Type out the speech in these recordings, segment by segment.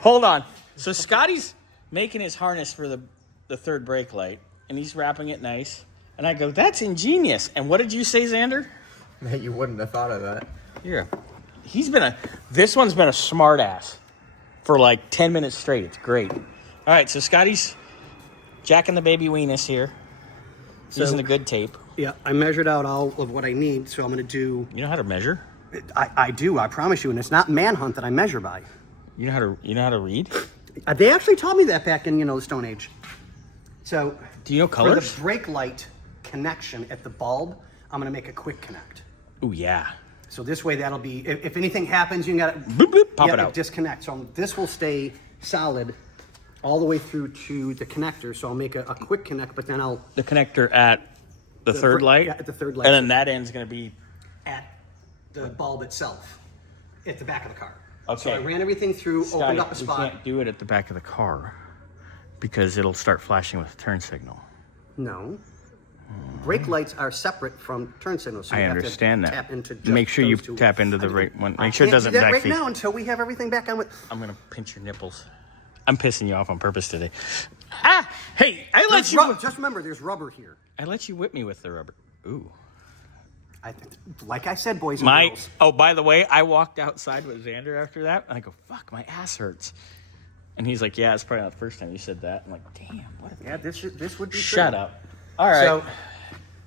Hold on. So Scotty's making his harness for the third brake light, and he's wrapping it nice. And I go, that's ingenious. And what did you say, Xander? Man, you wouldn't have thought of that. This one's been a smart ass for like 10 minutes straight. It's great. All right, so Scotty's jacking the baby weenus here. Using the good tape. Yeah, I measured out all of what I need, so I'm going to do... You know how to measure? I do, I promise you, and it's not Manhunt that I measure by. You know how to read? They actually taught me that back in, the Stone Age. So... Do you know colors? For the brake light connection at the bulb, I'm going to make a quick connect. Oh, yeah. So this way that'll be... If anything happens, you got to... Boop, boop, pop it out. Disconnect. So this will stay solid all the way through to the connector. So I'll make a quick connect, but then I'll... The connector at the third light? Yeah, at the third light. And then that end's going to be... At the bulb itself, at the back of the car. Okay. So I ran everything through, Scotty, opened up a spot. You can't do it at the back of the car because it'll start flashing with a turn signal. No. Brake lights are separate from turn signals. So I you understand have to that. Tap into just Make sure you those two. tap into the right one. I Make sure it doesn't can't do that right backfeed. now until we have everything back on with... I'm going to pinch your nipples. I'm pissing you off on purpose today. Ah! Hey, Just remember, there's rubber here. I let you whip me with the rubber. Ooh. Like I said, boys and girls. Oh, by the way, I walked outside with Xander after that, and I go, fuck, my ass hurts. And he's like, yeah, it's probably not the first time you said that. I'm like, damn, what a... Yeah, this would be Shut true. up. All right. So,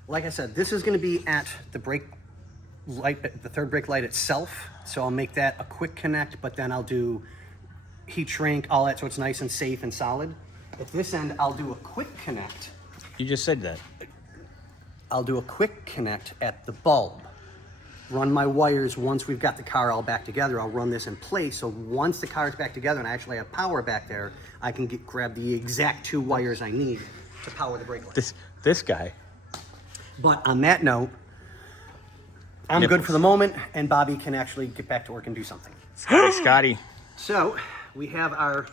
like I said, this is going to be at the brake light, the third brake light itself. So I'll make that a quick connect, but then I'll do heat shrink, all that, so it's nice and safe and solid. At this end, I'll do a quick connect. You just said that. I'll do a quick connect at the bulb. Run my wires once we've got the car all back together. I'll run this in place, so once the car's back together and I actually have power back there, I can grab the exact 2 wires I need to power the brake light. This guy. But on that note, I'm good for the moment, and Bobby can actually get back to work and do something. Scotty. So we have our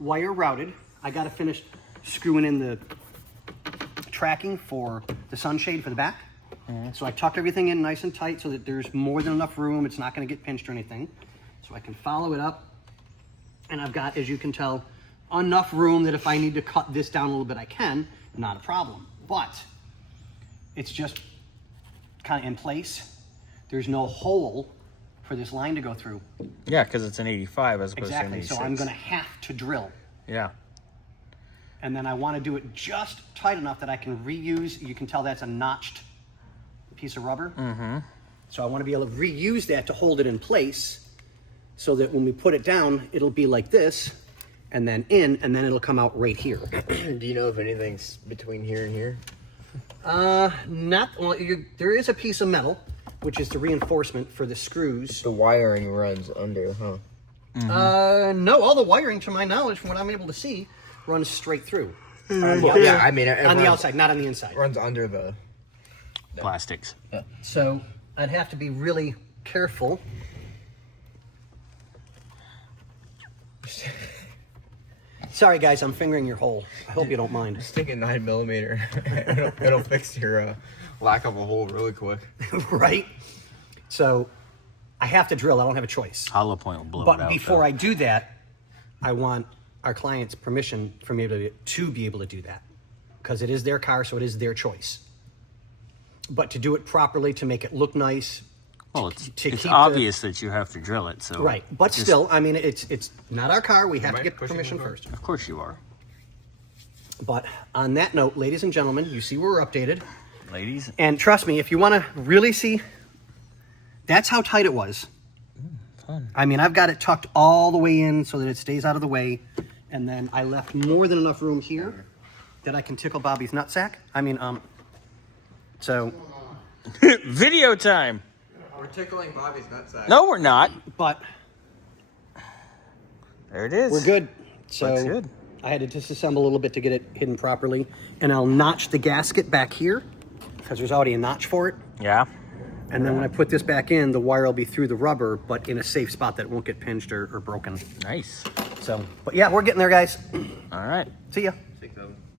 wire routed. I got to finish screwing in the tracking for the sunshade for the back. So I tucked everything in nice and tight so that there's more than enough room. It's not going to get pinched or anything. So I can follow it up. And I've got, as you can tell, enough room that if I need to cut this down a little bit, I can. Not a problem. But it's just kind of in place. There's no hole for this line to go through. Yeah, because it's an 85 as opposed to an 86. So I'm going to have to drill. Yeah. And then I want to do it just tight enough that I can reuse. You can tell that's a notched piece of rubber. Mm-hmm. So I want to be able to reuse that to hold it in place so that when we put it down, it'll be like this and then in, and then it'll come out right here. Do you know if anything's between here and here? There is a piece of metal, which is the reinforcement for the screws. The wiring runs under, huh? Mm-hmm. No, all the wiring, to my knowledge, from what I'm able to see, runs straight through. Yeah, I mean... on the outside, not on the inside. Runs under the... Plastics. Yeah. So I'd have to be really careful. Sorry, guys, I'm fingering your hole. I hope you don't mind. Just take a 9mm. It'll fix your lack of a hole really quick. Right? So I have to drill. I don't have a choice. Hollow point will blow it out. But before I do that, I want our client's permission for me to be able to do that. Because it is their car, so it is their choice. But to do it properly, to make it look nice. Well, it's obvious that you have to drill it. So right, but still, I mean, it's not our car. We have to get permission first. Of course you are. But on that note, ladies and gentlemen, you see we're updated. Ladies. And trust me, if you want to really see, that's how tight it was. Fun. I mean, I've got it tucked all the way in so that it stays out of the way. And then I left more than enough room here that I can tickle Bobby's nutsack. So. Video time. We're tickling Bobby's nutsack. No, we're not. But. There it is. We're good. So Looks good. I had to disassemble a little bit to get it hidden properly. And I'll notch the gasket back here because there's already a notch for it. Yeah. And then when I put this back in, the wire will be through the rubber, but in a safe spot that it won't get pinched or broken. Nice. So, but yeah, we're getting there, guys. All right. See ya. 6-7.